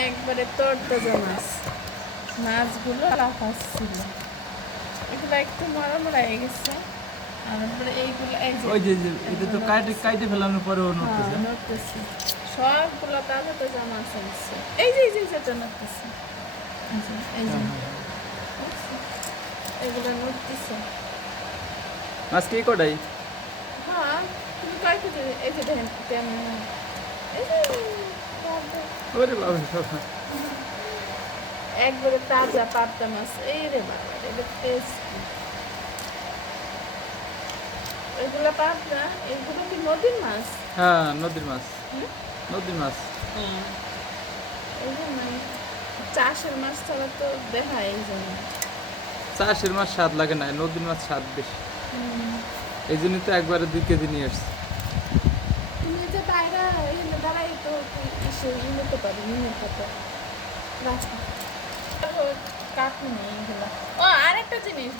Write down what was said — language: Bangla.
একবারে তরতাজা মাছ। মাছগুলো লাফাচ্ছিল, এগুলো একটু নরম হয়ে গেছে। আর এইগুলো এই যে ওই যে এটা তো কাইটে ফেলানোর পরেও নড়তেছে। নড়তেছে। সবগুলো তাজা তাজা মাছ আছে। এই যে যেটা নড়তেছে, এই যে এগুলো নড়তেছে। মাছ কি কটাই? হ্যাঁ, তুমি কয় কেজি? এই যে দেখেন কেমন, এই যে ওরে বাবা, একবারে তাজা পাবদা মাছ। এই রে বাবা, এটা টেস্টি। এগুলো পাবদা, এগুলো কি নদীর মাছ? হ্যাঁ নদীর মাছ, নদীর মাছ। এই যে চাষের মাছ ছাড়া তো দেখা এই জন্য। চাষের মাছ স্বাদ লাগে না, নদীর মাছ স্বাদ বেশি। এই জন্যই তো একবারে 2 কেজি নিয়ে এসছি। তুমি যে বাইরে এনে দাঁড়াই তো এসে নিতে পারো, নিয়ে পাতো রাখো, কাটুন এগুলো। ও আরেকটা জিনিস